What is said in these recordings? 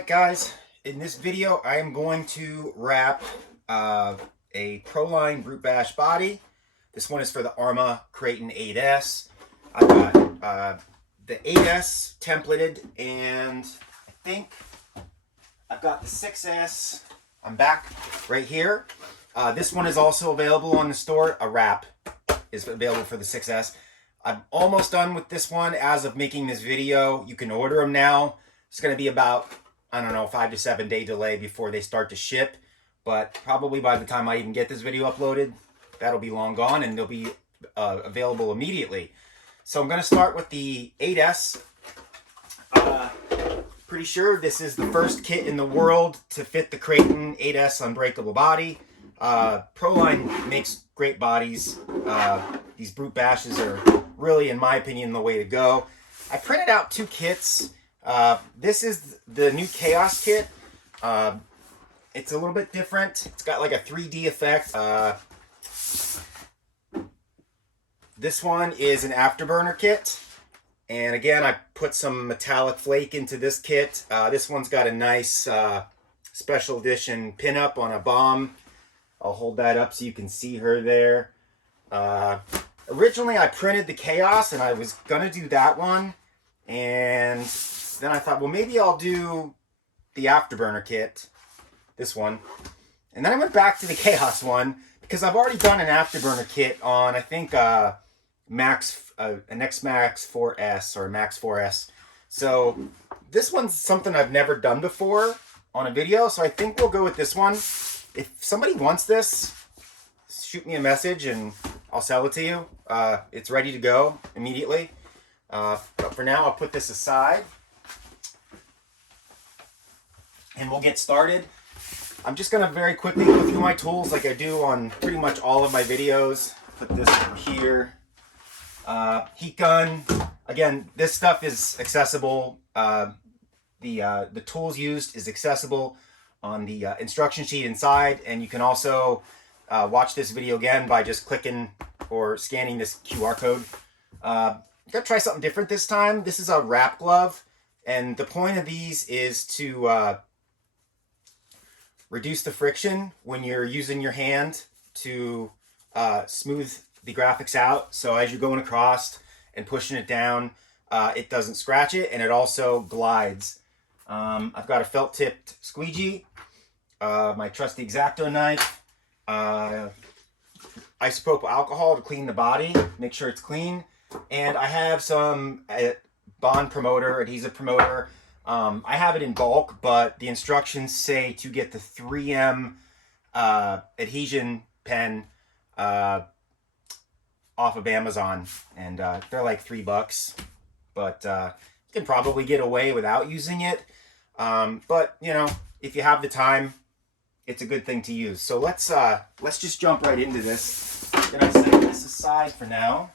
Alright guys, in this video I am going to wrap a Proline Brute Bash body. This one is for the ARRMA Kraton 8S. I've got the 8S templated, and I think I've got the 6S. I'm back right here. This one is also available on the store. A wrap is available for the 6S. I'm almost done with this one as of making this video. You can order them now. It's going to be about, I don't know, 5 to 7 day delay before they start to ship. But probably by the time I even get this video uploaded, that'll be long gone and they'll be available immediately. So I'm going to start with the 8S. Pretty sure this is the first kit in the world to fit the Kraton 8S unbreakable body. Proline makes great bodies. These Brute Bashes are really, in my opinion, the way to go. I printed out 2 kits. This is the new Chaos kit. It's a little bit different. It's got like a 3D effect. This one is an afterburner kit. And again, I put some metallic flake into this kit. This one's got a nice special edition pinup on a bomb. I'll hold that up so you can see her there. Originally, I printed the Chaos, and I was going to do that one. And then I thought, well, maybe I'll do the afterburner kit, this one. And then I went back to the Chaos one, because I've already done an afterburner kit on, I think, an X-Max 4S or Max 4S. So this one's something I've never done before on a video, so I think we'll go with this one. If somebody wants this, shoot me a message and I'll sell it to you. It's ready to go immediately. But for now, I'll put this aside and we'll get started. I'm just going to very quickly go through my tools like I do on pretty much all of my videos. Put this here. Heat gun. Again, this stuff is accessible. The tools used is accessible on the instruction sheet inside, and you can also watch this video again by just clicking or scanning this QR code. I'm gonna try something different this time. This is a wrap glove, and the point of these is to reduce the friction when you're using your hand to smooth the graphics out. So as you're going across and pushing it down, it doesn't scratch it, and it also glides. I've got a felt-tipped squeegee, my trusty X-Acto knife, isopropyl alcohol to clean the body, make sure it's clean, and I have some bond promoter, adhesive promoter. I have it in bulk, but the instructions say to get the 3M adhesion pen off of Amazon, and they're like $3, but you can probably get away without using it. But you know, if you have the time, it's a good thing to use. So let's just jump right into this. I'm gonna set this aside for now.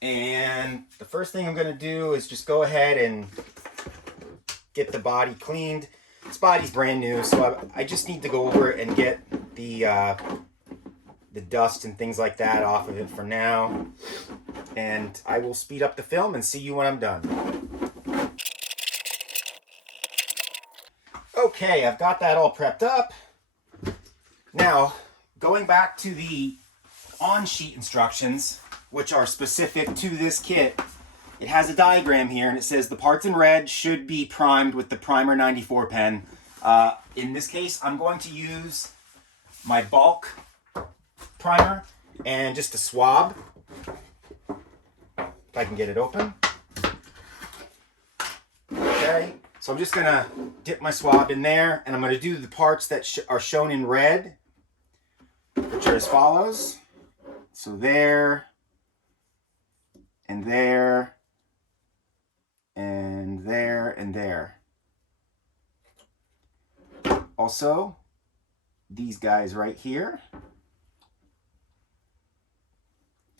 And the first thing I'm gonna do is just go ahead and get the body cleaned. This body's brand new, so I just need to go over it and get the dust and things like that off of it for now. And I will speed up the film and see you when I'm done. Okay, I've got that all prepped up. Now, going back to the on-sheet instructions, which are specific to this kit, it has a diagram here, and it says the parts in red should be primed with the Primer 94 pen. In this case, I'm going to use my bulk primer and just a swab, if I can get it open. Okay, so I'm just gonna dip my swab in there, and I'm gonna do the parts that are shown in red, which are as follows. So there, and there, and there, and there. Also, these guys right here.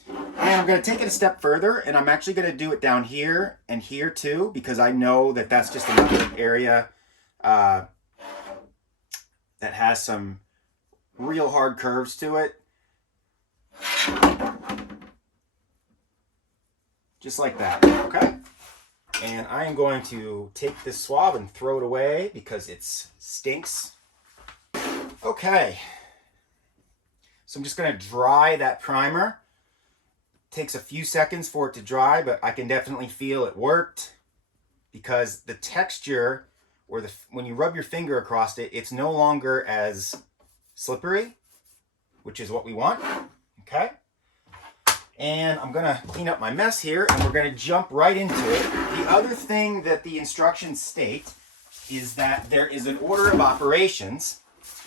And I'm going to take it a step further, and I'm actually going to do it down here and here too, because I know that that's just another area that has some real hard curves to it. Just like that, okay? And I am going to take this swab and throw it away because it stinks. Okay. So I'm just going to dry that primer. Takes a few seconds for it to dry, but I can definitely feel it worked because the texture, or when you rub your finger across it, it's no longer as slippery, which is what we want. Okay. And I'm gonna clean up my mess here, and we're gonna jump right into it. The other thing that the instructions state is that there is an order of operations,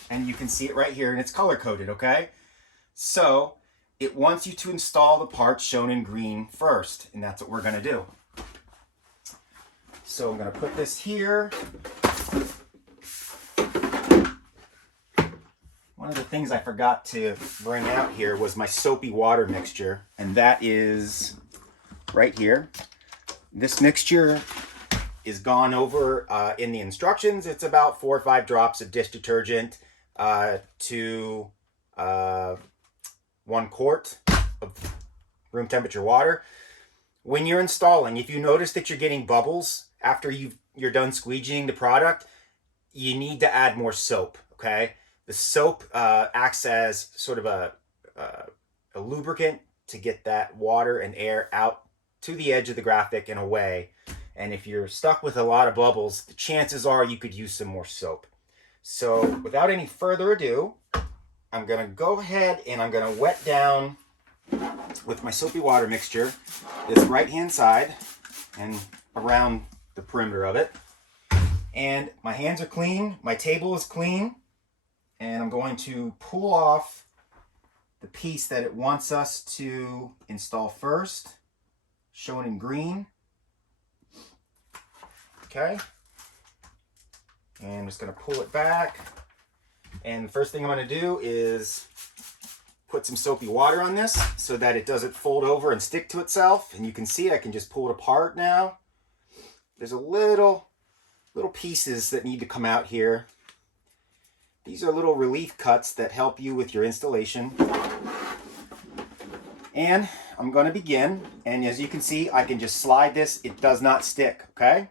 and you can see it right here, and it's color-coded, okay? So it wants you to install the parts shown in green first, and that's what we're gonna do. So I'm gonna put this here. One of the things I forgot to bring out here was my soapy water mixture, and that is right here. This mixture is gone over in the instructions. It's about 4 or 5 drops of dish detergent to 1 quart of room temperature water. When you're installing, if you notice that you're getting bubbles after you're done squeegeeing the product, you need to add more soap, okay? The soap acts as sort of a lubricant to get that water and air out to the edge of the graphic and away. And if you're stuck with a lot of bubbles, the chances are you could use some more soap. So without any further ado, I'm going to go ahead and I'm going to wet down with my soapy water mixture this right-hand side and around the perimeter of it. And my hands are clean, my table is clean. And I'm going to pull off the piece that it wants us to install first, shown in green. Okay. And I'm just going to pull it back. And the first thing I'm going to do is put some soapy water on this so that it doesn't fold over and stick to itself. And you can see I can just pull it apart now. There's a little pieces that need to come out here. These are little relief cuts that help you with your installation. And I'm going to begin. And as you can see, I can just slide this. It does not stick, okay?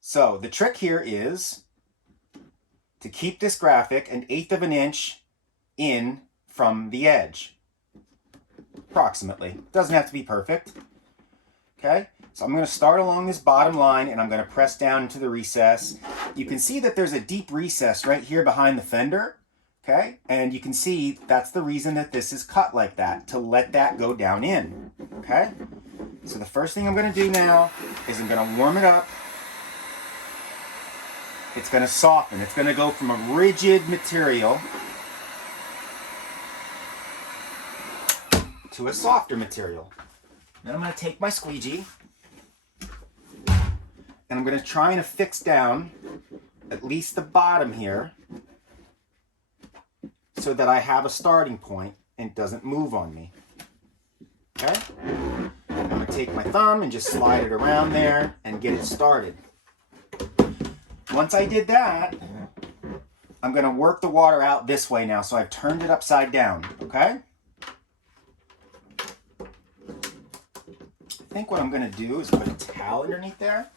So the trick here is to keep this graphic 1/8 of an inch in from the edge, approximately. Doesn't have to be perfect, okay? So I'm going to start along this bottom line and I'm going to press down into the recess. You can see that there's a deep recess right here behind the fender, okay? And you can see that's the reason that this is cut like that, to let that go down in, okay? So the first thing I'm going to do now is I'm going to warm it up. It's going to soften. It's going to go from a rigid material to a softer material. Then I'm going to take my squeegee and I'm going to try and affix down at least the bottom here so that I have a starting point and it doesn't move on me. Okay? I'm going to take my thumb and just slide it around there and get it started. Once I did that, I'm going to work the water out this way now. So I've turned it upside down. Okay? I think what I'm going to do is put a towel underneath there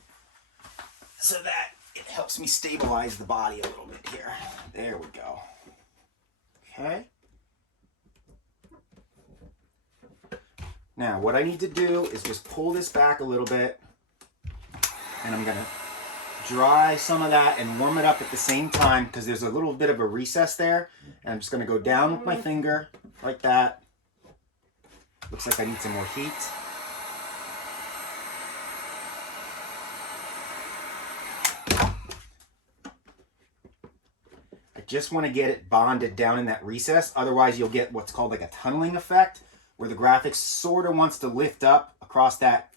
so that it helps me stabilize the body a little bit here. There we go. Okay. Now what I need to do is just pull this back a little bit, and I'm going to dry some of that and warm it up at the same time because there's a little bit of a recess there. And I'm just going to go down with my finger like that. Looks like I need some more heat. Just want to get it bonded down in that recess. Otherwise, you'll get what's called like a tunneling effect, where the graphic sort of wants to lift up across that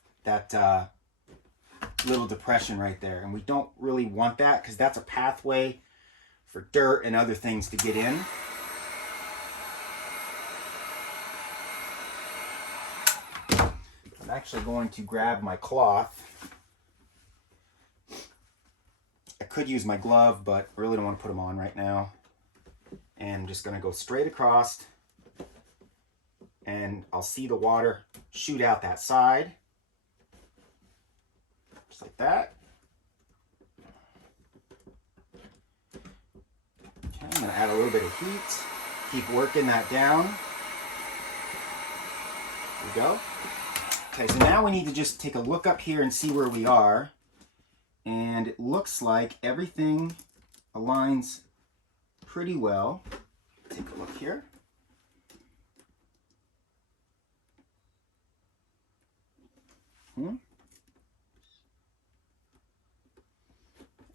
little depression right there. And we don't really want that because that's a pathway for dirt and other things to get in. I'm actually going to grab my cloth. I could use my glove, but I really don't want to put them on right now. And I'm just going to go straight across, and I'll see the water shoot out that side. Just like that. Okay, I'm gonna add a little bit of heat. Keep working that down. There we go. Okay, so now we need to just take a look up here and see where we are. And it looks like everything aligns pretty well. Take a look here.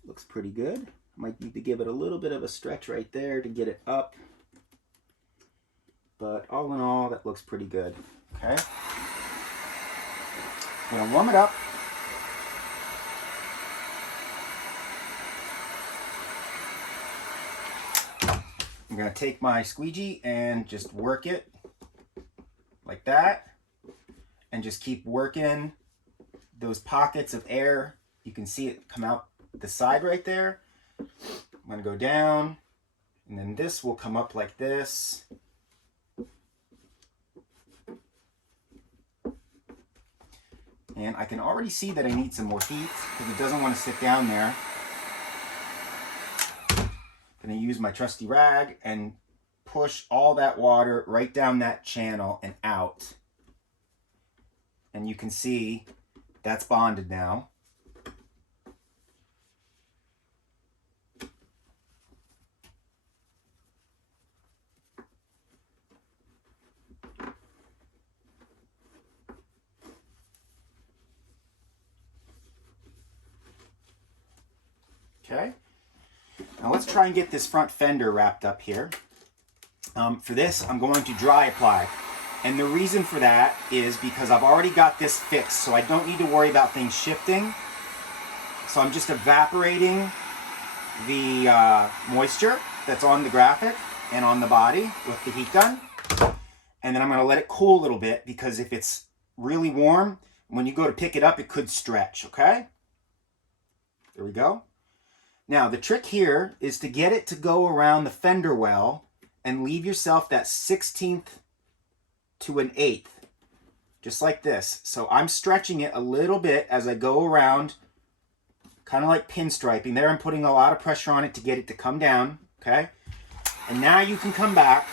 Looks pretty good. Might need to give it a little bit of a stretch right there to get it up. But all in all, that looks pretty good. Okay. I'm gonna warm it up. I'm gonna take my squeegee and just work it like that. And just keep working those pockets of air. You can see it come out the side right there. I'm gonna go down, and then this will come up like this. And I can already see that I need some more heat because it doesn't want to sit down there. I'm gonna use my trusty rag and push all that water right down that channel and out. And you can see that's bonded now. Okay, now let's try and get this front fender wrapped up here. For this, I'm going to dry apply. And the reason for that is because I've already got this fixed, so I don't need to worry about things shifting. So I'm just evaporating the moisture that's on the graphic and on the body with the heat gun. And then I'm going to let it cool a little bit, because if it's really warm, when you go to pick it up, it could stretch, okay? There we go. Now, the trick here is to get it to go around the fender well and leave yourself that 1/16 to 1/8, just like this. So I'm stretching it a little bit as I go around, kind of like pinstriping. There I'm putting a lot of pressure on it to get it to come down, okay? And now you can come back,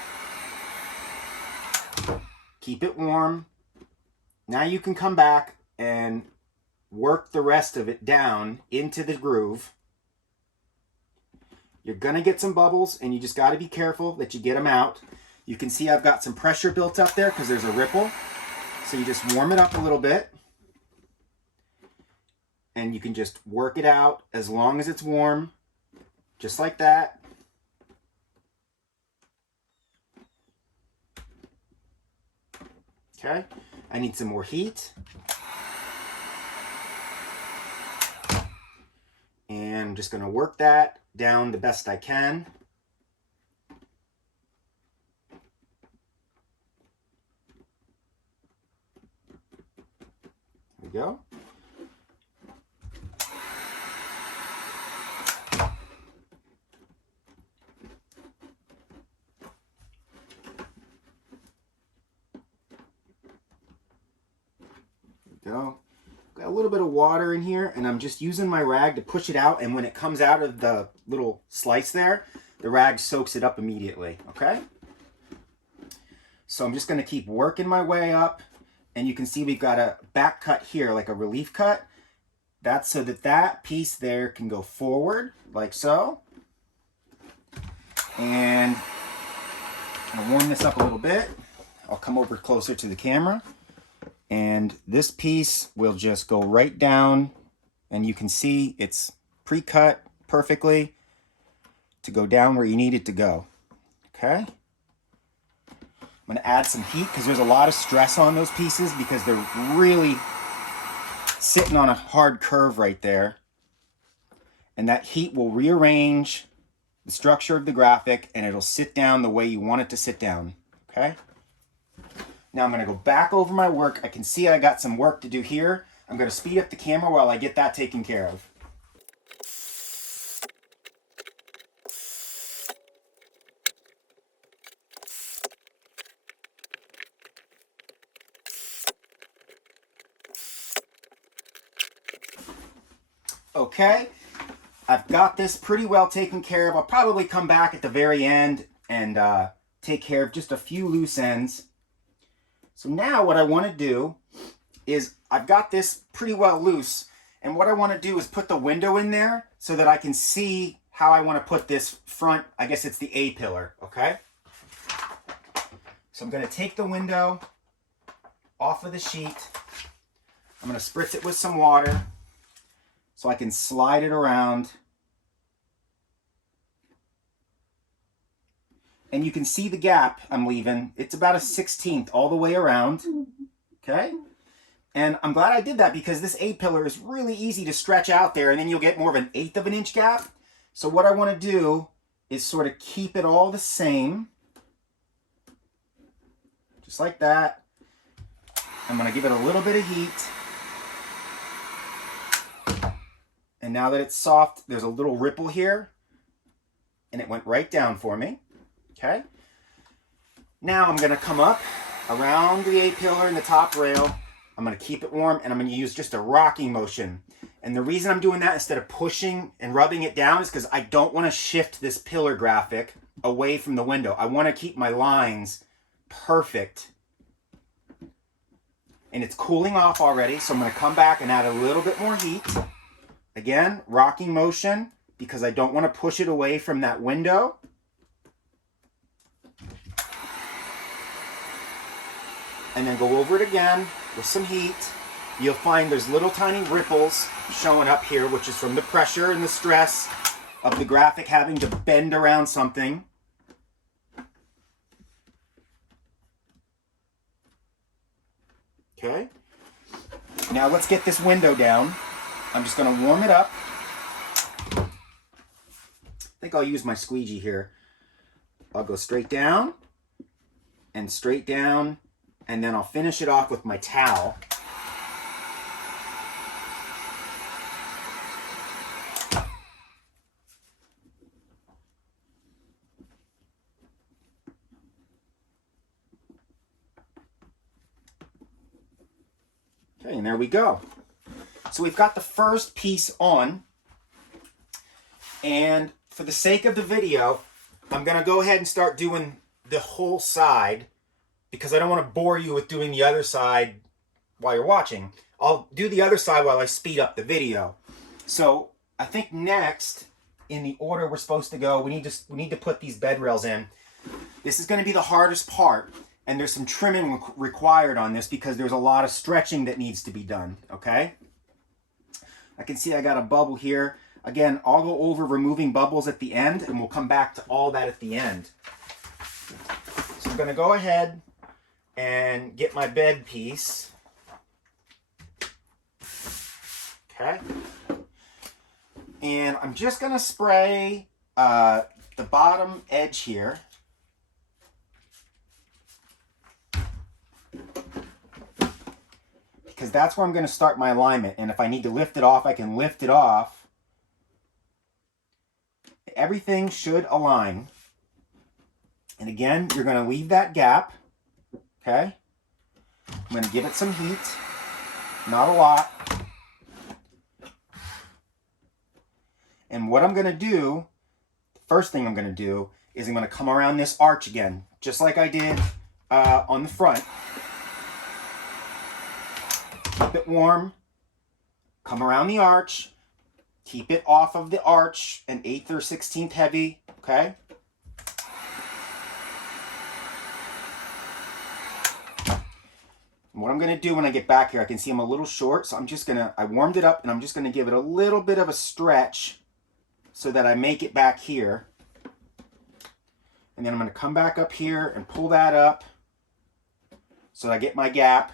keep it warm. Now you can come back and work the rest of it down into the groove. You're gonna get some bubbles, and you just gotta be careful that you get them out. You can see I've got some pressure built up there because there's a ripple. So you just warm it up a little bit, and you can just work it out as long as it's warm, just like that. Okay, I need some more heat. And I'm just gonna work that down the best I can. There we go. Go. Got a little bit of water in here, and I'm just using my rag to push it out, and when it comes out of the little slice there, the rag soaks it up immediately, okay? So I'm just going to keep working my way up, and you can see we've got a back cut here, like a relief cut. That's so that that piece there can go forward, like so. And I'm going to warm this up a little bit. I'll come over closer to the camera. And this piece will just go right down, and you can see it's pre-cut perfectly to go down where you need it to go. Okay? I'm going to add some heat because there's a lot of stress on those pieces because they're really sitting on a hard curve right there. And that heat will rearrange the structure of the graphic, and it'll sit down the way you want it to sit down. Okay? Now I'm going to go back over my work. I can see I got some work to do here. I'm going to speed up the camera while I get that taken care of. Okay, I've got this pretty well taken care of. I'll probably come back at the very end and take care of just a few loose ends. So now what I want to do is I've got this pretty well loose, and what I want to do is put the window in there so that I can see how I want to put this front, I guess it's the A pillar, okay? So I'm going to take the window off of the sheet. I'm going to spritz it with some water so I can slide it around. And you can see the gap I'm leaving. It's about a 1/16 all the way around, okay? And I'm glad I did that because this A pillar is really easy to stretch out there, and then you'll get more of an 1/8 of an inch gap. So what I want to do is sort of keep it all the same. Just like that. I'm going to give it a little bit of heat. And now that it's soft, there's a little ripple here. And it went right down for me. Okay. Now I'm going to come up around the A pillar and the top rail. I'm going to keep it warm, and I'm going to use just a rocking motion. And the reason I'm doing that instead of pushing and rubbing it down is because I don't want to shift this pillar graphic away from the window. I want to keep my lines perfect. And it's cooling off already, so I'm going to come back and add a little bit more heat. Again, rocking motion, because I don't want to push it away from that window. And then go over it again with some heat. You'll find there's little tiny ripples showing up here, which is from the pressure and the stress of the graphic having to bend around something. Okay. Now let's get this window down. I'm just going to warm it up. I think I'll use my squeegee here. I'll go straight down, and then I'll finish it off with my towel. Okay, and there we go. So we've got the first piece on, and for the sake of the video, I'm going to go ahead and start doing the whole side because I don't want to bore you with doing the other side while you're watching. I'll do the other side while I speed up the video. So I think next, in the order we're supposed to go, we need to put these bed rails in. This is going to be the hardest part, and there's some trimming required on this because there's a lot of stretching that needs to be done, okay? I can see I got a bubble here. Again, I'll go over removing bubbles at the end, and we'll come back to all that at the end. So I'm going to go ahead and get my bed piece. Okay. And I'm just going to spray the bottom edge here. Because that's where I'm going to start my alignment. And if I need to lift it off, I can lift it off. Everything should align. And again, you're going to leave that gap. Okay? I'm going to give it some heat. Not a lot. And what I'm going to do, the first thing I'm going to do, is I'm going to come around this arch again. Just like I did on the front. Keep it warm. Come around the arch. Keep it off of the arch, an 1/8 or 1/16 heavy, okay? And what I'm going to do when I get back here, I can see I'm a little short, so I warmed it up, and I'm just going to give it a little bit of a stretch so that I make it back here. And then I'm going to come back up here and pull that up so I get my gap.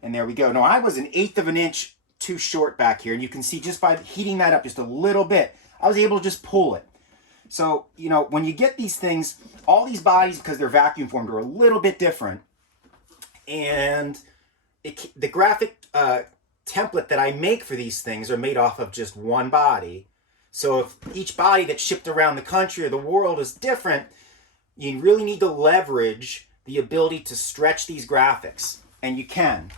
And there we go. Now, I was an 1/8 of an inch too short back here. And you can see just by heating that up just a little bit, I was able to just pull it. So, you know, when you get these things, all these bodies, because they're vacuum formed, are a little bit different. And the graphic template that I make for these things are made off of just one body. So if each body that's shipped around the country or the world is different, you really need to leverage the ability to stretch these graphics. And you can.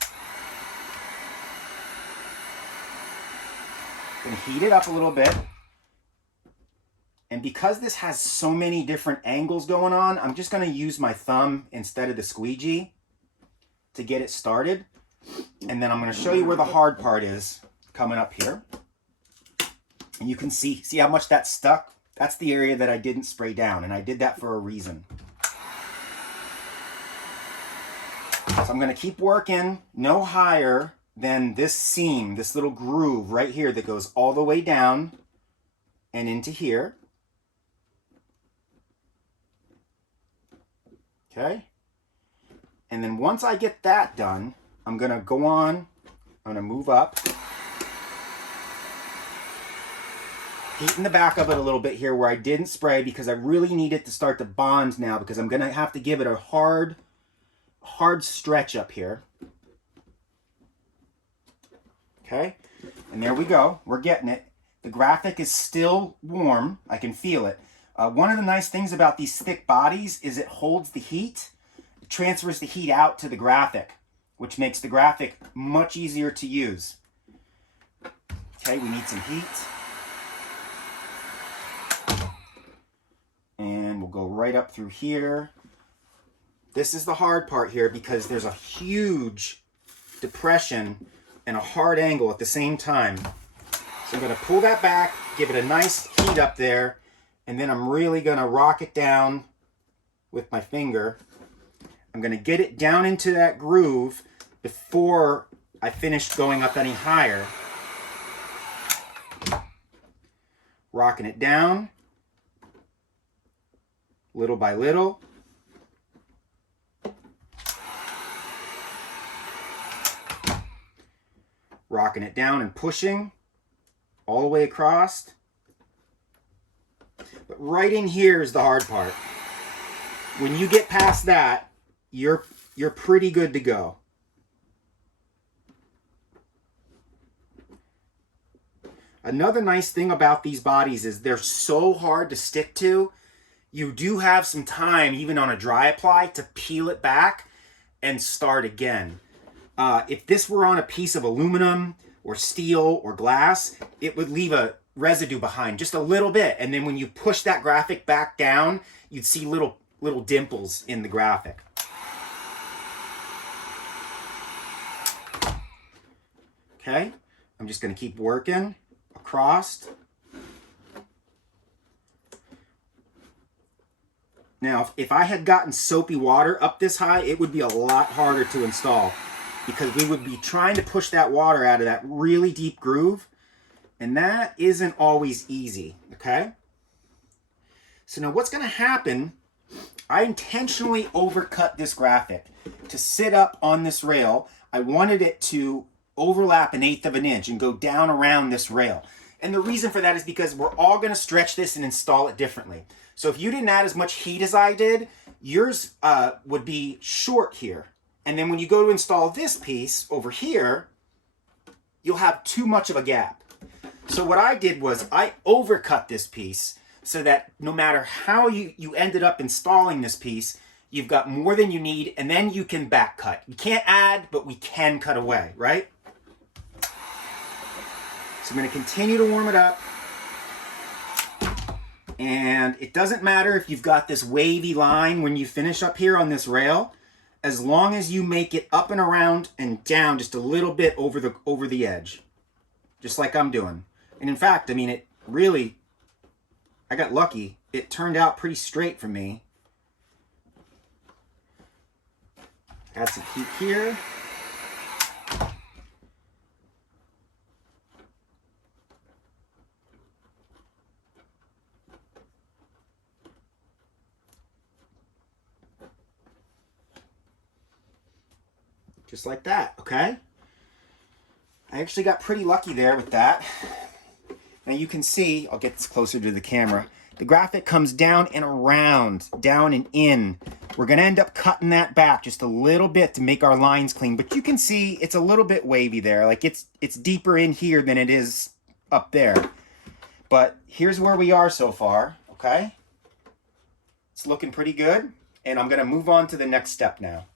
Gonna heat it up a little bit. And because this has so many different angles going on, I'm just gonna use my thumb instead of the squeegee to get it started. And then I'm gonna show you where the hard part is coming up here. And you can see how much that's stuck? That's the area that I didn't spray down, and I did that for a reason. So I'm gonna keep working no higher than this seam, this little groove right here that goes all the way down and into here. Okay? And then once I get that done, I'm gonna go on, I'm gonna move up. Heating the back of it a little bit here where I didn't spray because I really need it to start to bond now, because I'm gonna have to give it a hard stretch up here. Okay, and there we go. We're getting it. The graphic is still warm. I can feel it. One of the nice things about these thick bodies is it holds the heat. It transfers the heat out to the graphic, which makes the graphic much easier to use. Okay, we need some heat. And we'll go right up through here. This is the hard part here because there's a huge depression and a hard angle at the same time. So I'm gonna pull that back, give it a nice heat up there, and then I'm really gonna rock it down with my finger. I'm gonna get it down into that groove before I finish going up any higher. Rocking it down, little by little. Rocking it down and pushing all the way across. But right in here is the hard part. When you get past that, you're pretty good to go. Another nice thing about these bodies is they're so hard to stick to. You do have some time, even on a dry apply, to peel it back and start again. If this were on a piece of aluminum or steel or glass, it would leave a residue behind, just a little bit. And then when you push that graphic back down, you'd see little dimples in the graphic. Okay, I'm just gonna keep working across. Now, if I had gotten soapy water up this high, it would be a lot harder to install, because we would be trying to push that water out of that really deep groove, and that isn't always easy, okay? So now what's gonna happen, I intentionally overcut this graphic to sit up on this rail. I wanted it to overlap 1/8 of an inch and go down around this rail. And the reason for that is because we're all gonna stretch this and install it differently. So if you didn't add as much heat as I did, yours would be short here. And then when you go to install this piece over here, you'll have too much of a gap. So what I did was I overcut this piece so that no matter how you ended up installing this piece, you've got more than you need, and then you can back cut. We can't add, but we can cut away, right? So I'm gonna continue to warm it up. And it doesn't matter if you've got this wavy line when you finish up here on this rail, as long as you make it up and around and down just a little bit over the edge, just like I'm doing. And in fact, I mean, it really, I got lucky. It turned out pretty straight for me. Add some heat here. Just like that, okay? I actually got pretty lucky there with that. Now you can see, I'll get this closer to the camera, the graphic comes down and around, down and in. We're gonna end up cutting that back just a little bit to make our lines clean, but you can see it's a little bit wavy there. Like it's deeper in here than it is up there. But here's where we are so far, okay? It's looking pretty good, and I'm gonna move on to the next step now.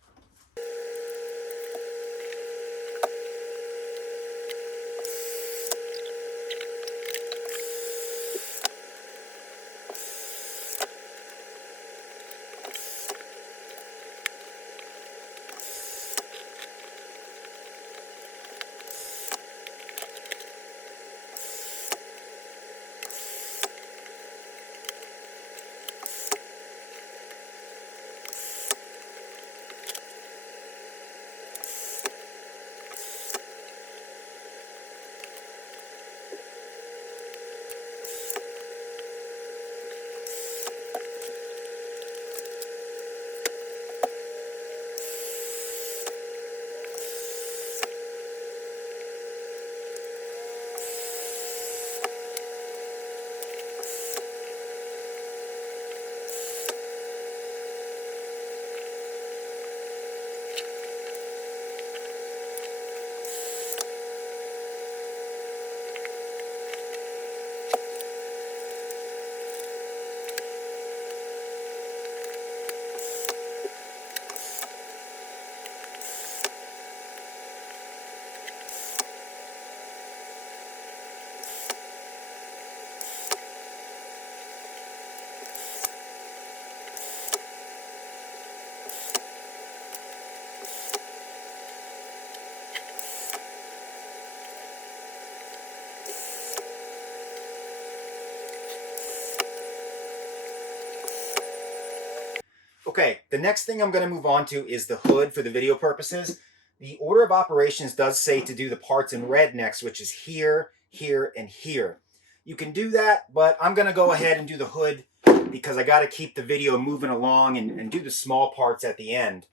Okay, the next thing I'm going to move on to is the hood for the video purposes. The order of operations does say to do the parts in red next, which is here, here, and here. You can do that, but I'm going to go ahead and do the hood because I got to keep the video moving along and do the small parts at the end.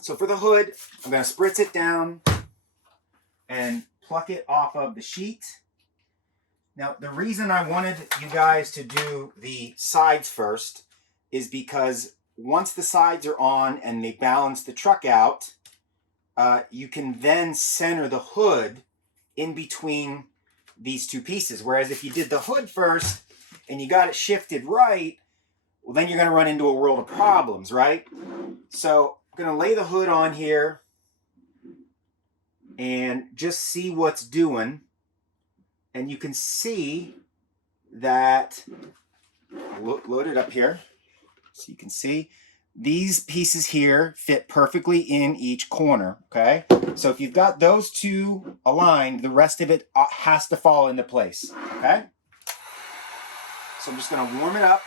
So for the hood, I'm going to spritz it down and pluck it off of the sheet. Now, the reason I wanted you guys to do the sides first is because once the sides are on and they balance the truck out, you can then center the hood in between these two pieces. Whereas if you did the hood first and you got it shifted right, well, then you're going to run into a world of problems, right? So I'm going to lay the hood on here and just see what's doing. And you can see that, load it up here. So you can see these pieces here fit perfectly in each corner, okay? So if you've got those two aligned, the rest of it has to fall into place, okay? So I'm just gonna warm it up.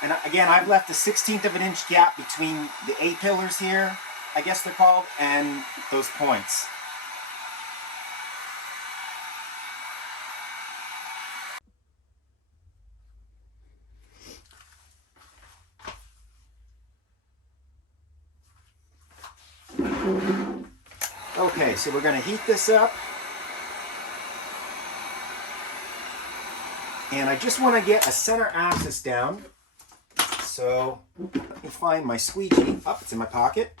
And again, I've left a 1/16 of an inch gap between the A-pillars here, I guess they're called, and those points. Okay, so we're going to heat this up. And I just want to get a center axis down. So let me find my squeegee. Oh, it's in my pocket.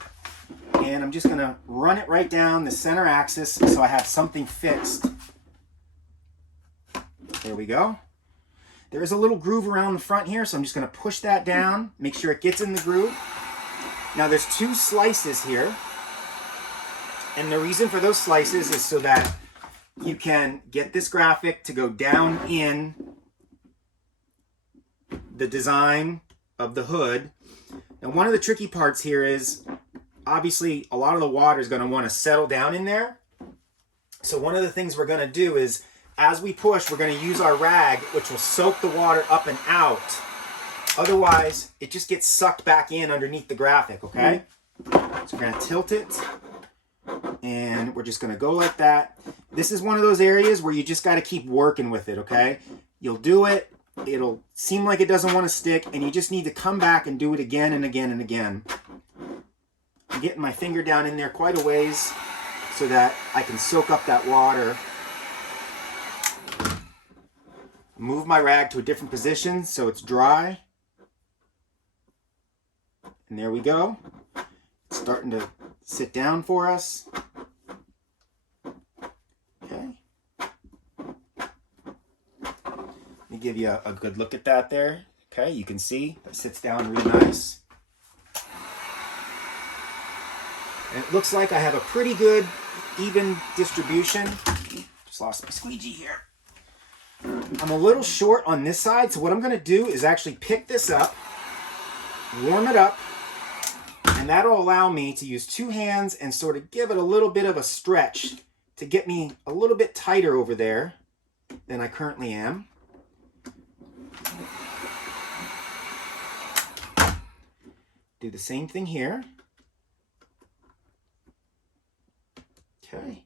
And I'm just going to run it right down the center axis so I have something fixed. There we go. There is a little groove around the front here, so I'm just going to push that down, make sure it gets in the groove. Now there's two slices here. And the reason for those slices is so that you can get this graphic to go down in the design of the hood. Now one of the tricky parts here is obviously a lot of the water is going to want to settle down in there. So one of the things we're going to do is as we push, we're going to use our rag, which will soak the water up and out. Otherwise, it just gets sucked back in underneath the graphic, okay? So we're going to tilt it. And we're just going to go like that. This is one of those areas where you just got to keep working with it, okay? You'll do it. It'll seem like it doesn't want to stick, and you just need to come back and do it again and again and again. I'm getting my finger down in there quite a ways so that I can soak up that water. Move my rag to a different position so it's dry. And there we go. It's starting to sit down for us. Okay. Let me give you a good look at that there. Okay, you can see it sits down really nice. And it looks like I have a pretty good even distribution. Just lost my squeegee here. I'm a little short on this side, so what I'm going to do is actually pick this up, warm it up, and that'll allow me to use two hands and sort of give it a little bit of a stretch to get me a little bit tighter over there than I currently am. Do the same thing here. Okay.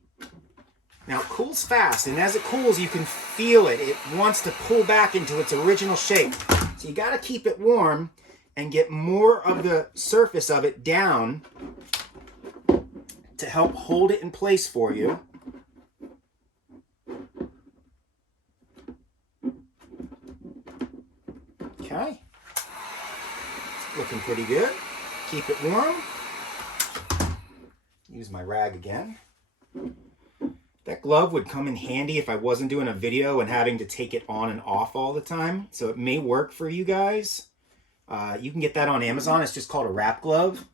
Now it cools fast, and as it cools, you can feel it. It wants to pull back into its original shape. So you got to keep it warm and get more of the surface of it down to help hold it in place for you. Okay. Looking pretty good. Keep it warm. Use my rag again. That glove would come in handy if I wasn't doing a video and having to take it on and off all the time. So it may work for you guys. You can get that on Amazon. It's just called a wrap glove.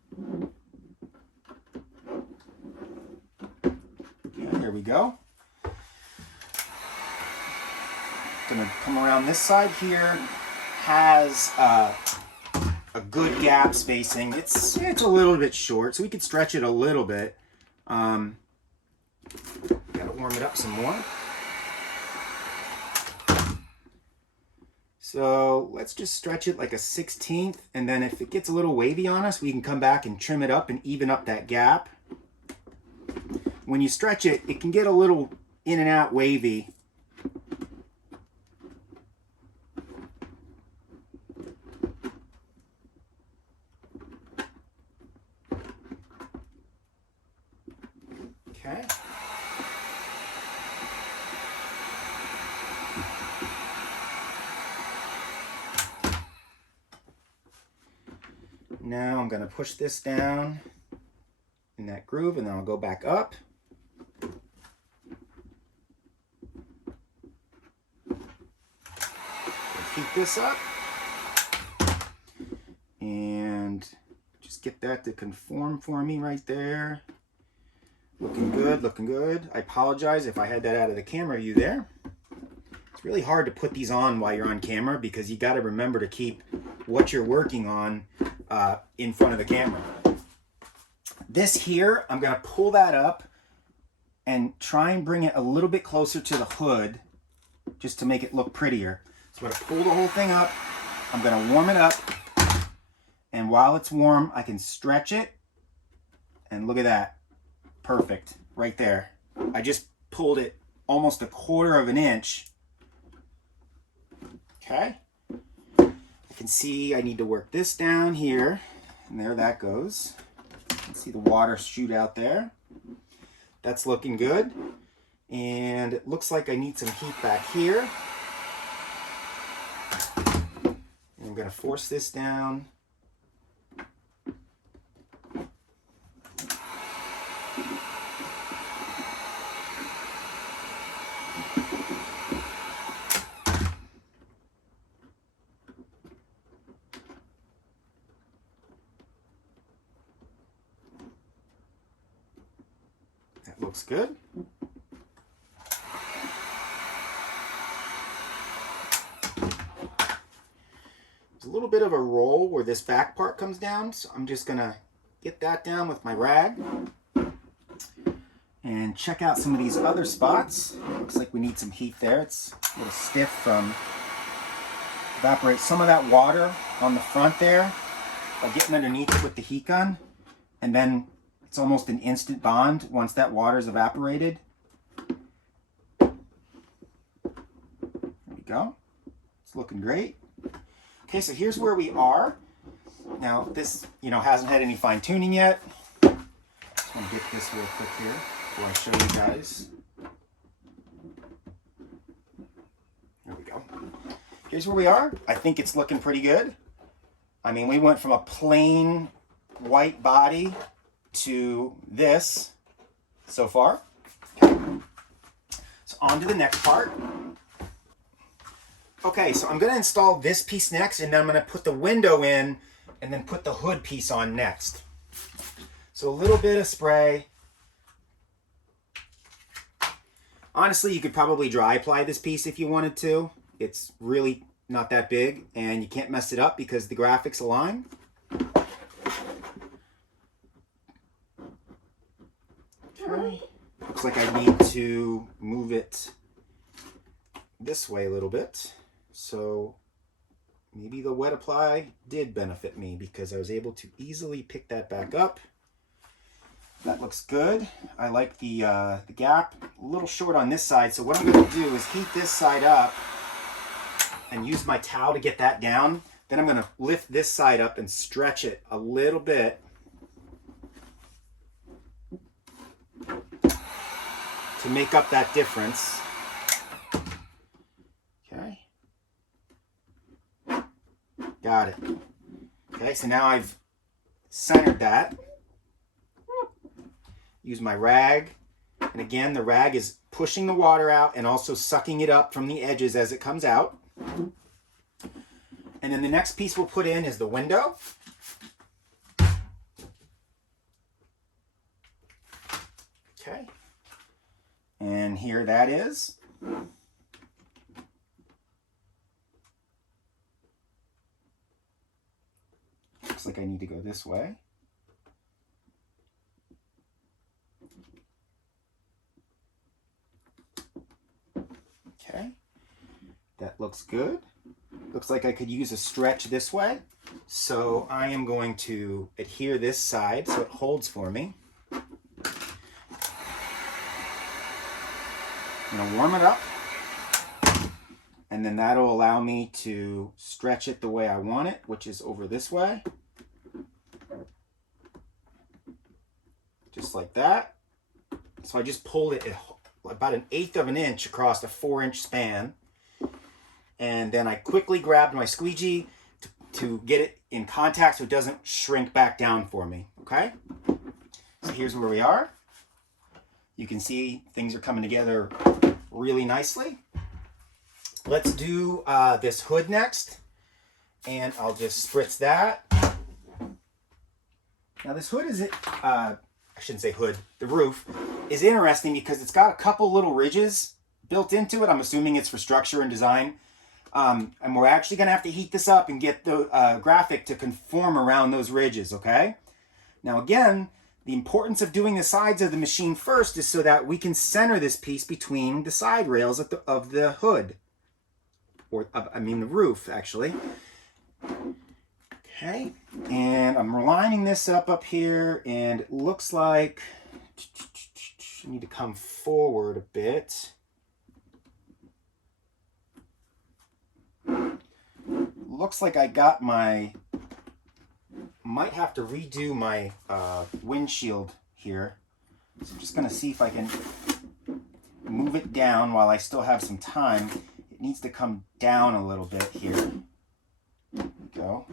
Okay, here we go. Gonna come around this side here. Has a good gap spacing. It's a little bit short, so we could stretch it a little bit. Gotta warm it up some more. So let's just stretch it like a 1/16, and then if it gets a little wavy on us, we can come back and trim it up and even up that gap. When you stretch it, it can get a little in and out wavy. Okay. Now I'm going to push this down in that groove, and then I'll go back up. Heat this up. And just get that to conform for me right there. Looking good, looking good. I apologize if I had that out of the camera view there. It's really hard to put these on while you're on camera because you got to remember to keep what you're working on in front of the camera. This here, I'm going to pull that up and try and bring it a little bit closer to the hood just to make it look prettier. So I'm going to pull the whole thing up. I'm going to warm it up. And while it's warm, I can stretch it. And look at that. Perfect. Right there. I just pulled it almost 1/4 of an inch. Okay. I can see I need to work this down here. And there that goes. You can see the water shoot out there. That's looking good. And it looks like I need some heat back here. And I'm going to force this down. That looks good. There's a little bit of a roll where this back part comes down, so I'm just going to get that down with my rag and check out some of these other spots. Looks like we need some heat there. It's a little stiff from evaporate some of that water on the front there by getting underneath it with the heat gun, and then it's almost an instant bond once that water's evaporated. There we go. It's looking great. Okay, so here's where we are. Now this, hasn't had any fine tuning yet. Just want to get this real quick here before I show you guys. There we go. Here's where we are. I think it's looking pretty good. I mean, we went from a plain white body to this so far. Okay. So on to the next part. Okay, so I'm going to install this piece next, and then I'm going to put the window in and then put the hood piece on next. So a little bit of spray. Honestly, you could probably dry apply this piece if you wanted to. It's really not that big, and you can't mess it up because the graphics align. Okay. Looks like I need to move it this way a little bit. So maybe the wet apply did benefit me because I was able to easily pick that back up. That looks good. I like the gap. A little short on this side, so what I'm going to do is heat this side up and use my towel to get that down. Then I'm going to lift this side up and stretch it a little bit to make up that difference. Okay. Got it. Okay, so now I've centered that. Use my rag. And again, the rag is pushing the water out and also sucking it up from the edges as it comes out. And then the next piece we'll put in is the window. Okay. And here that is. Looks like I need to go this way. Okay. That looks good. Looks like I could use a stretch this way. So I am going to adhere this side so it holds for me. I'm going to warm it up. And then that'll allow me to stretch it the way I want it, which is over this way. Just like that. So I just pulled it about 1/8 of an inch across a 4-inch span. And then I quickly grabbed my squeegee to get it in contact so it doesn't shrink back down for me, okay? So here's where we are. You can see things are coming together really nicely. Let's do this hood next, and I'll just spritz that. Now this hood is, I shouldn't say hood, the roof is interesting because it's got a couple little ridges built into it. I'm assuming it's for structure and design. And we're actually going to have to heat this up and get the graphic to conform around those ridges, okay? Now again, the importance of doing the sides of the machine first is so that we can center this piece between the side rails of the hood. Or, I mean the roof, actually. Okay, and I'm lining this up here, and it looks like I need to come forward a bit. Looks like I got my, might have to redo my windshield here. So I'm just gonna see if I can move it down while I still have some time. It needs to come down a little bit here. There we go.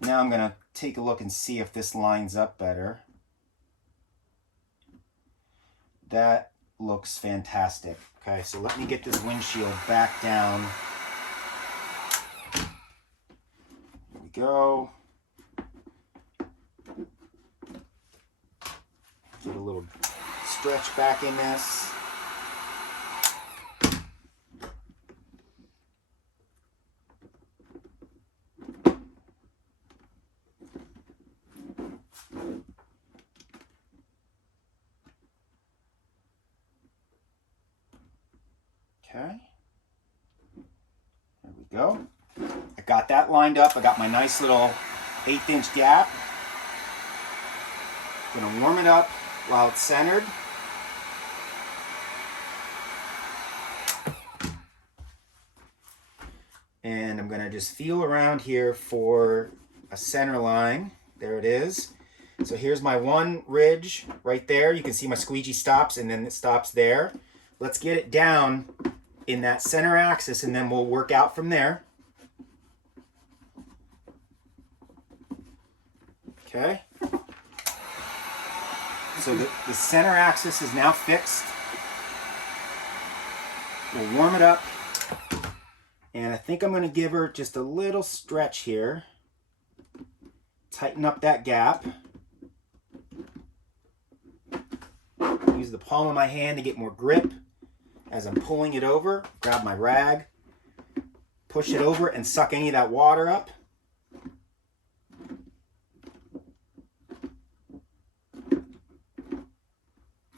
Now I'm gonna take a look and see if this lines up better. That looks fantastic. Okay, so let me get this windshield back down. There we go. Get a little stretch back in this. Okay, there we go. I got that lined up. I got my nice little 1/8-inch gap. Gonna warm it up while it's centered. And I'm gonna just feel around here for a center line. There it is. So here's my one ridge right there. You can see my squeegee stops and then it stops there. Let's get it down in that center axis and then we'll work out from there. Okay. So the center axis is now fixed. We'll warm it up. And I think I'm going to give her just a little stretch here. Tighten up that gap. Use the palm of my hand to get more grip. As I'm pulling it over, grab my rag, push it over and suck any of that water up.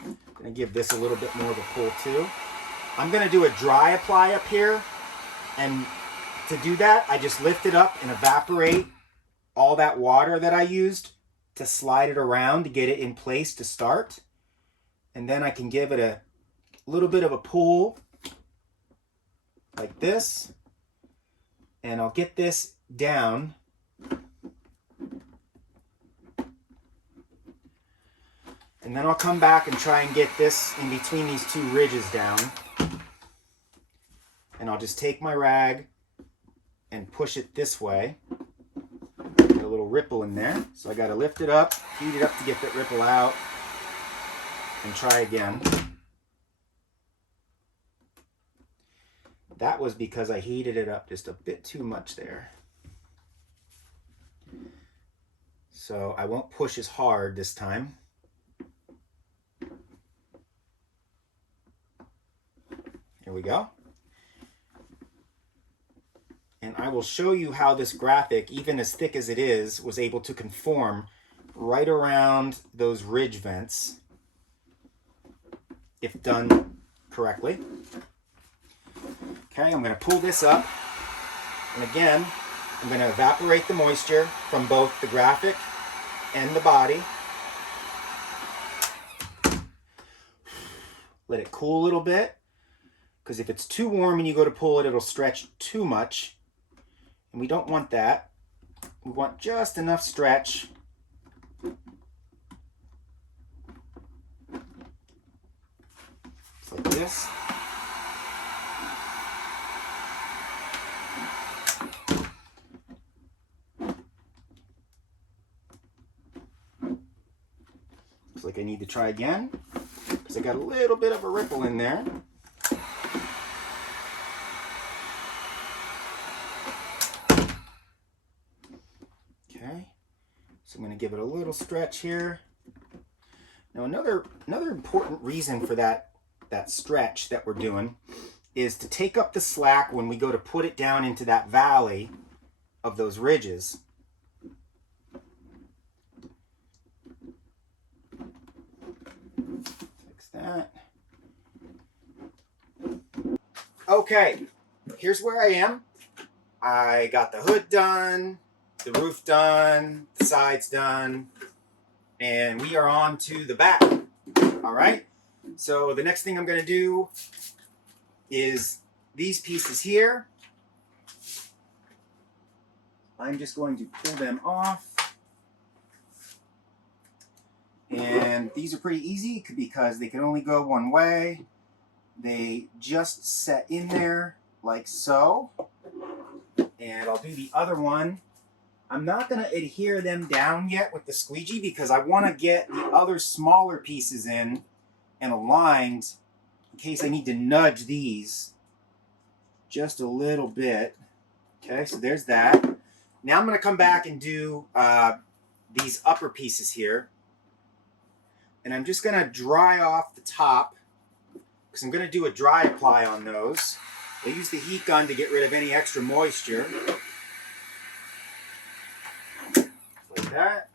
I'm going to give this a little bit more of a pull too. I'm going to do a dry apply up here, and to do that I just lift it up and evaporate all that water that I used to slide it around to get it in place to start. And then I can give it a little bit of a pull like this, and I'll get this down. And then I'll come back and try and get this in between these two ridges down. And I'll just take my rag and push it this way. Get a little ripple in there. So I got to lift it up, heat it up to get that ripple out, and try again. That was because I heated it up just a bit too much there. So I won't push as hard this time. Here we go. And I will show you how this graphic, even as thick as it is, was able to conform right around those ridge vents, if done correctly. Okay, I'm going to pull this up. And again, I'm going to evaporate the moisture from both the graphic and the body. Let it cool a little bit, because if it's too warm and you go to pull it, it'll stretch too much. And we don't want that. We want just enough stretch. Just like this. Looks like I need to try again, because I got a little bit of a ripple in there. Okay, so I'm going to give it a little stretch here. Now another important reason for that stretch that we're doing is to take up the slack when we go to put it down into that valley of those ridges. Fix that. Okay, here's where I am. I got the hood done, the roof done, the sides done, and we are on to the back. All right, so the next thing I'm going to do is these pieces here. I'm just going to pull them off. And these are pretty easy because they can only go one way. They just set in there like so. And I'll do the other one. I'm not going to adhere them down yet with the squeegee because I want to get the other smaller pieces in and aligned in case I need to nudge these just a little bit. Okay, so there's that. Now I'm going to come back and do these upper pieces here. And I'm just going to dry off the top because I'm going to do a dry apply on those. I use the heat gun to get rid of any extra moisture. Like that.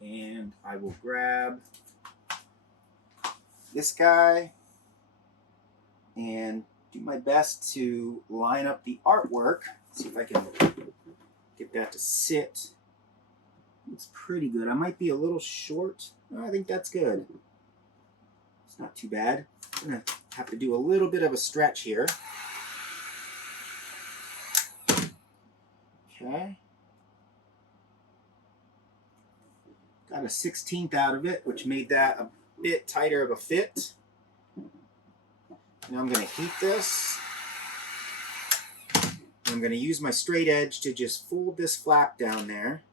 And I will grab this guy and do my best to line up the artwork. See if I can get that to sit. It's pretty good. I might be a little short. I think that's good. It's not too bad. I'm going to have to do a little bit of a stretch here. Okay. Got a 1/16 out of it, which made that a bit tighter of a fit. Now I'm going to heat this. I'm going to use my straight edge to just fold this flap down there.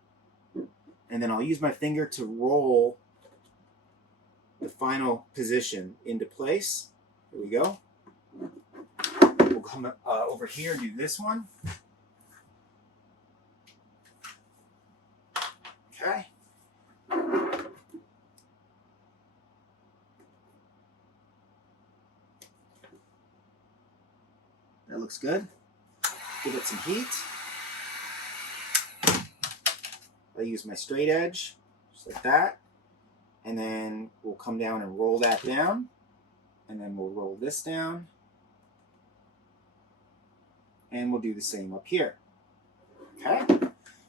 And then I'll use my finger to roll the final position into place. Here we go. We'll come over here and do this one. Okay. That looks good. Give it some heat. I use my straight edge, just like that. And then we'll come down and roll that down. And then we'll roll this down. And we'll do the same up here. Okay?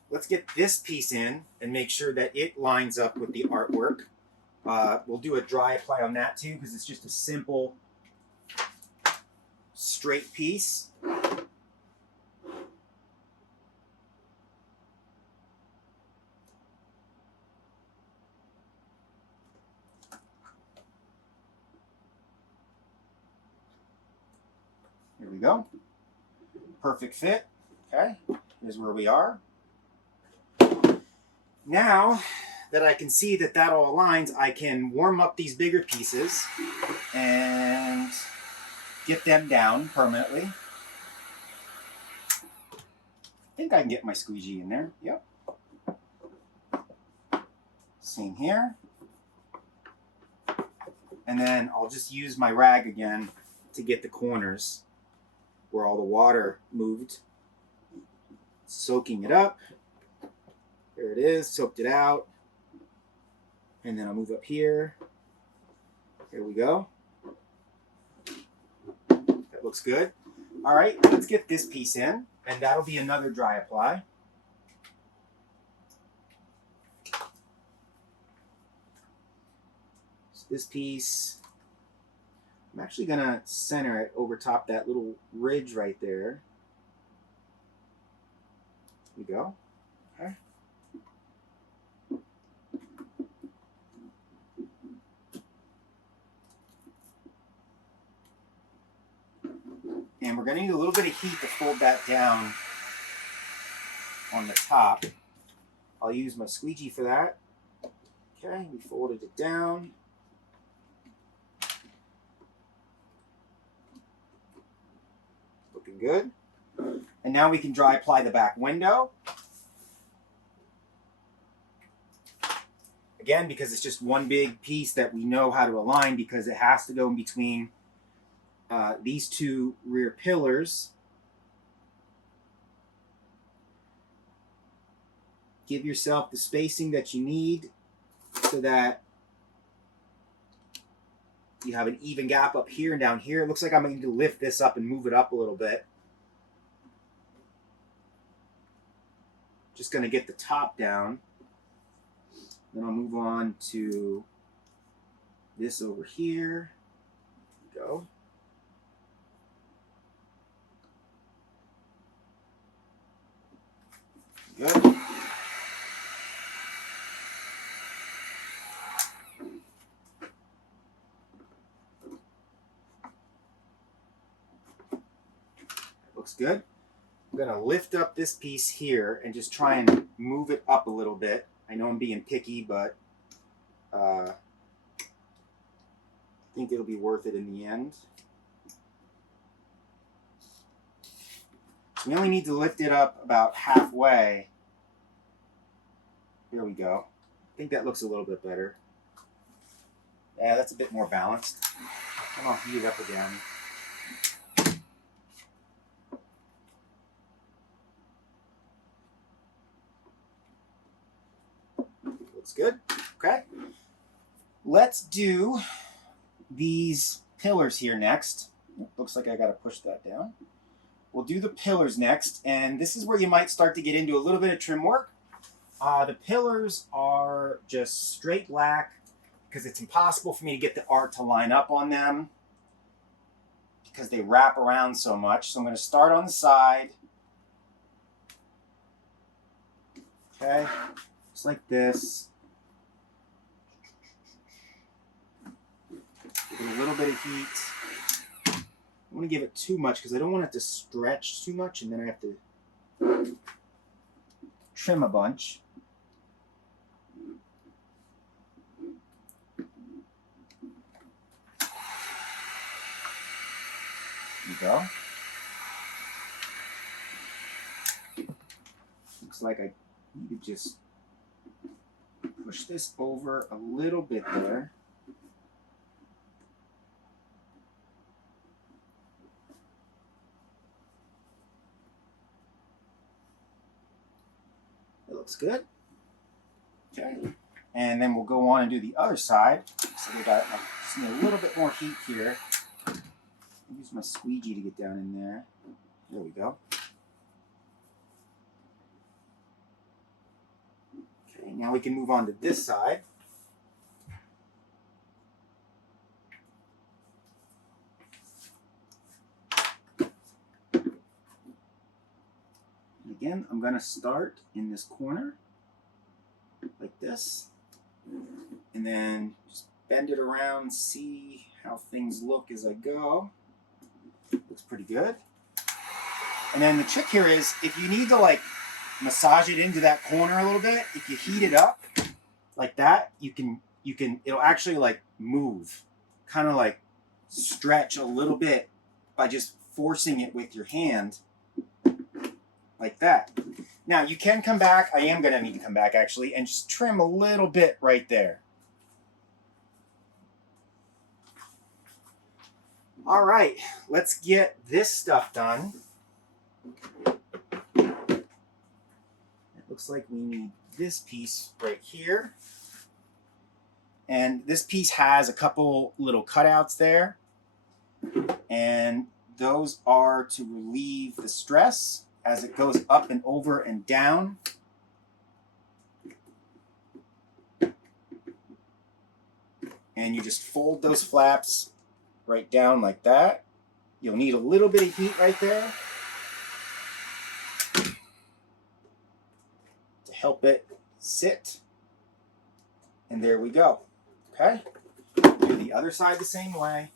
Let's get this piece in and make sure that it lines up with the artwork. We'll do a dry apply on that too, because it's just a simple straight piece. Here we go. Perfect fit. Okay, here's where we are. Now that I can see that that all aligns, I can warm up these bigger pieces and get them down permanently. I think I can get my squeegee in there. Yep. Same here. And then I'll just use my rag again to get the corners where all the water moved. Soaking it up. There it is, soaked it out. And then I'll move up here. Here we go. That looks good. All right, let's get this piece in, and that'll be another dry apply. So this piece, I'm actually gonna center it over top that little ridge right there. There we go. Okay. And we're gonna need a little bit of heat to fold that down on the top. I'll use my squeegee for that. Okay, we folded it down. Looking good. And now we can dry apply the back window. Again, because it's just one big piece that we know how to align, because it has to go in between these two rear pillars. Give yourself the spacing that you need so that you have an even gap up here and down here. It looks like I'm going to lift this up and move it up a little bit. Just going to get the top down. Then I'll move on to this over here. Go. Good. Looks good. I'm going to lift up this piece here and just try and move it up a little bit. I know I'm being picky, but I think it'll be worth it in the end. So we only need to lift it up about halfway. There we go. I think that looks a little bit better. Yeah, that's a bit more balanced. Come on, heat it up again. Looks good. Okay. Let's do these pillars here next. Looks like I got to push that down. We'll do the pillars next, and this is where you might start to get into a little bit of trim work. The pillars are just straight black because it's impossible for me to get the art to line up on them because they wrap around so much. So I'm going to start on the side. Okay, just like this. Give it a little bit of heat. I don't want to give it too much because I don't want it to stretch too much, and then I have to trim a bunch. There you go. Looks like I need to just push this over a little bit there. Looks good. Okay, and then we'll go on and do the other side. So we got just need a little bit more heat here. I'll use my squeegee to get down in there. There we go. Okay, now we can move on to this side. Again, I'm going to start in this corner like this, and then just bend it around, see how things look as I go. Looks pretty good. And then the trick here is, if you need to like massage it into that corner a little bit, if you heat it up like that, you can it'll actually like move, kind of like stretch a little bit by just forcing it with your hand. Like that. Now you can come back, I am going to need to come back actually, and just trim a little bit right there. All right, let's get this stuff done. It looks like we need this piece right here. And this piece has a couple little cutouts there. And those are to relieve the stress as it goes up and over and down. And you just fold those flaps right down like that. You'll need a little bit of heat right there to help it sit. And there we go. Okay? Do the other side the same way.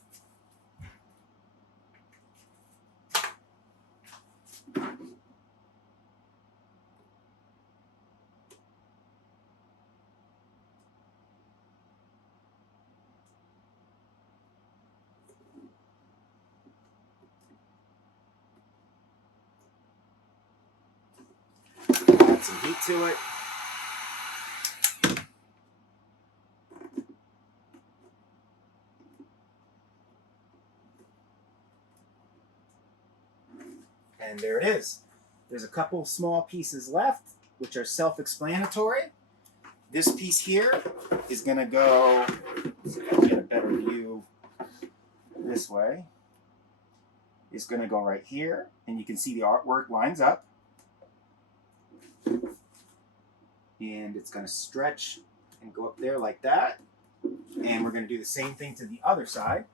Add some heat to it. And there it is. There's a couple small pieces left, which are self-explanatory. This piece here is going to go, let's see if I can get a better view this way. It's going to go right here, and you can see the artwork lines up. And it's going to stretch and go up there like that. And we're going to do the same thing to the other side.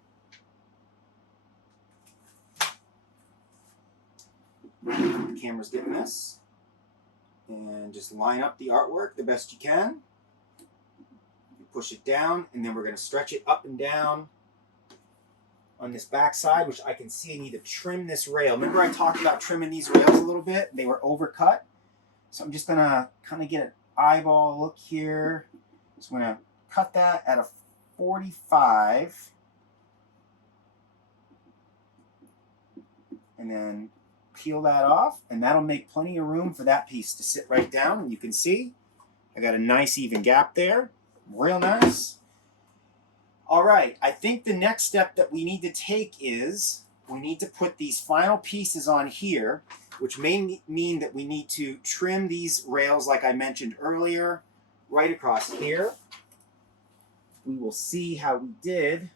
The camera's getting this. And just line up the artwork the best you can. You push it down, and then we're going to stretch it up and down on this back side, which I can see I need to trim this rail. Remember I talked about trimming these rails a little bit? They were overcut. So I'm just going to kind of get an eyeball look here. So I'm going to cut that at a 45. And then peel that off, and that'll make plenty of room for that piece to sit right down. And you can see I got a nice even gap there. Real nice. All right, I think the next step that we need to take is we need to put these final pieces on here, which may mean that we need to trim these rails like I mentioned earlier, right across here. We will see how we did.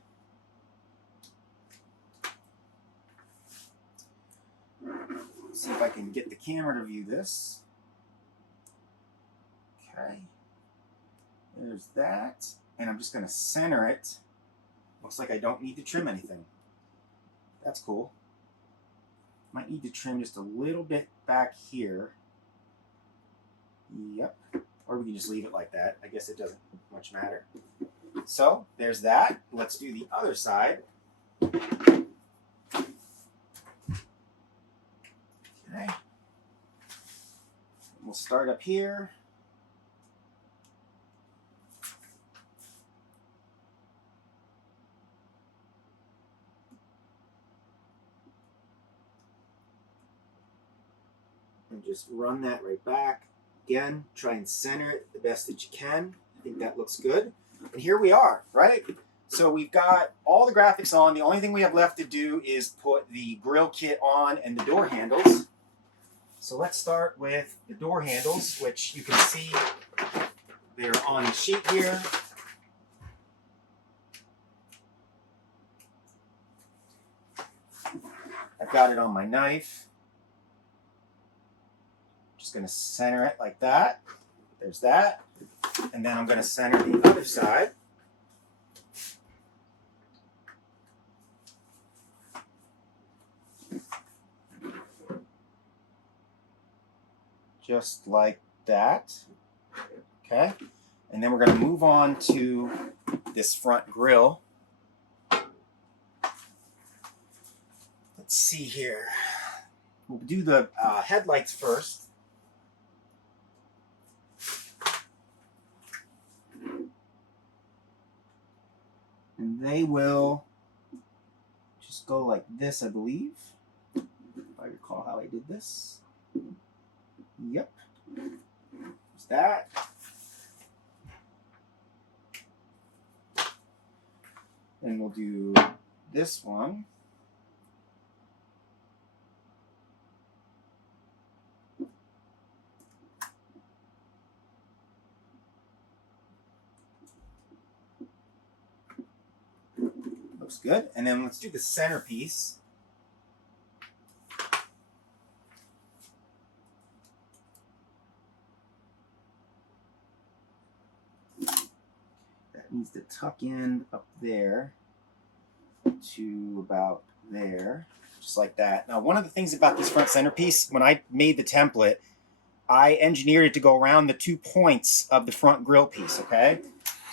See if I can get the camera to view this. Okay. There's that. And I'm just going to center it. Looks like I don't need to trim anything. That's cool. Might need to trim just a little bit back here. Yep. Or we can just leave it like that. I guess it doesn't much matter. So there's that. Let's do the other side. Okay. We'll start up here. And just run that right back. Again, try and center it the best that you can. I think that looks good. And here we are, right? So we've got all the graphics on. The only thing we have left to do is put the grill kit on and the door handles. So let's start with the door handles, which you can see they're on the sheet here. I've got it on my knife. Just going to center it like that. There's that. And then I'm going to center the other side. Just like that. Okay. And then we're going to move on to this front grille. Let's see here. We'll do the headlights first. And they will just go like this, I believe. If I recall how I did this. Yep. There's that. And we'll do this one. Looks good. And then let's do the centerpiece. needs to tuck in up there to about there, just like that. Now, one of the things about this front centerpiece, when I made the template, I engineered it to go around the 2 points of the front grill piece, okay?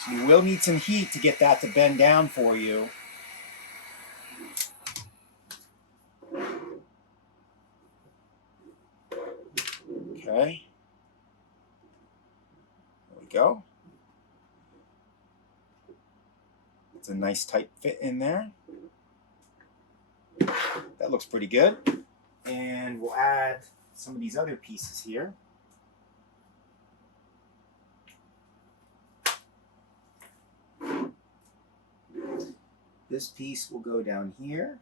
So you will need some heat to get that to bend down for you. Okay. There we go. It's a nice tight fit in there. That looks pretty good. And we'll add some of these other pieces here. This piece will go down here.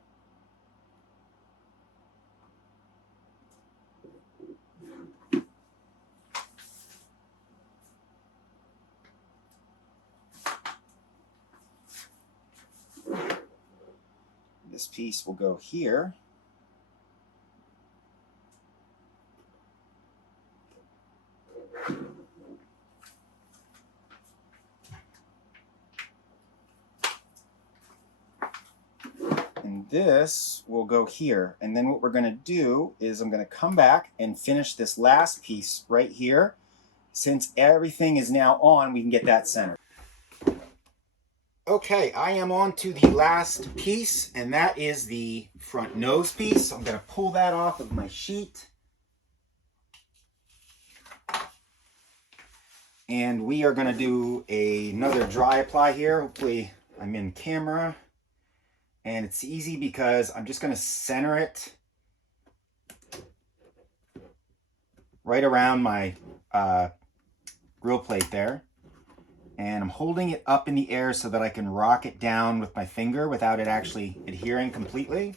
This piece will go here. And this will go here. And then what we're going to do is I'm going to come back and finish this last piece right here. Since everything is now on, we can get that centered. Okay, I am on to the last piece, and that is the front nose piece. So I'm going to pull that off of my sheet. And we are going to do another dry apply here. Hopefully I'm in camera. And it's easy because I'm just going to center it right around my grill plate there. And I'm holding it up in the air so that I can rock it down with my finger without it actually adhering completely.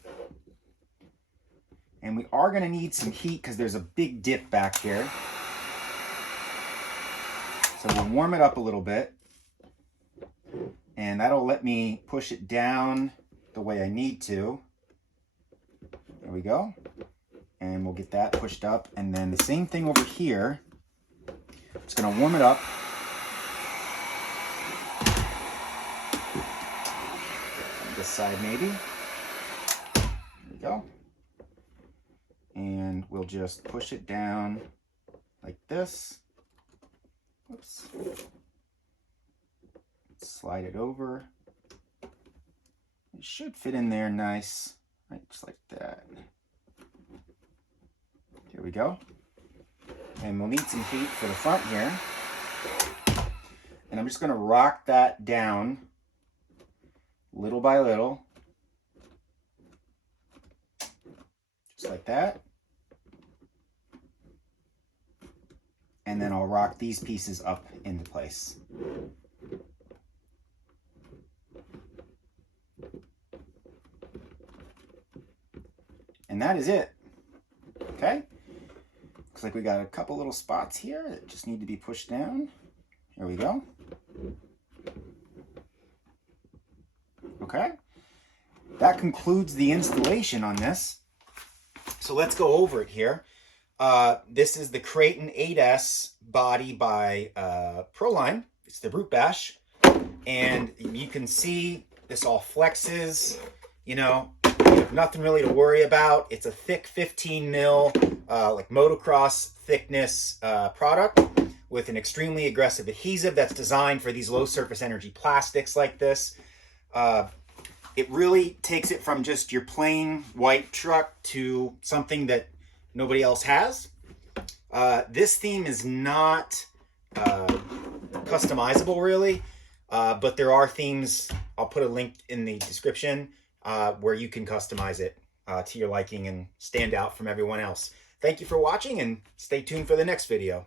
And we are going to need some heat because there's a big dip back here. So we'll warm it up a little bit. And that'll let me push it down the way I need to. There we go. And we'll get that pushed up. And then the same thing over here. I'm just going to warm it up. This side maybe. There we go. And we'll just push it down like this. Oops. Slide it over. It should fit in there nice, right, just like that. Here we go. And we'll need some heat for the front here. And I'm just going to rock that down little by little, just like that. And then I'll rock these pieces up into place. And that is it. Okay. Looks like we got a couple little spots here that just need to be pushed down. Here we go. Okay. That concludes the installation on this. So let's go over it here. This is the Kraton 8S body by Proline. It's the root bash. And you can see this all flexes, you know, nothing really to worry about. It's a thick 15 mil, like motocross thickness product with an extremely aggressive adhesive that's designed for these low surface energy plastics like this. It really takes it from just your plain white truck to something that nobody else has. This theme is not customizable really, but there are themes, I'll put a link in the description, where you can customize it to your liking and stand out from everyone else. Thank you for watching and stay tuned for the next video.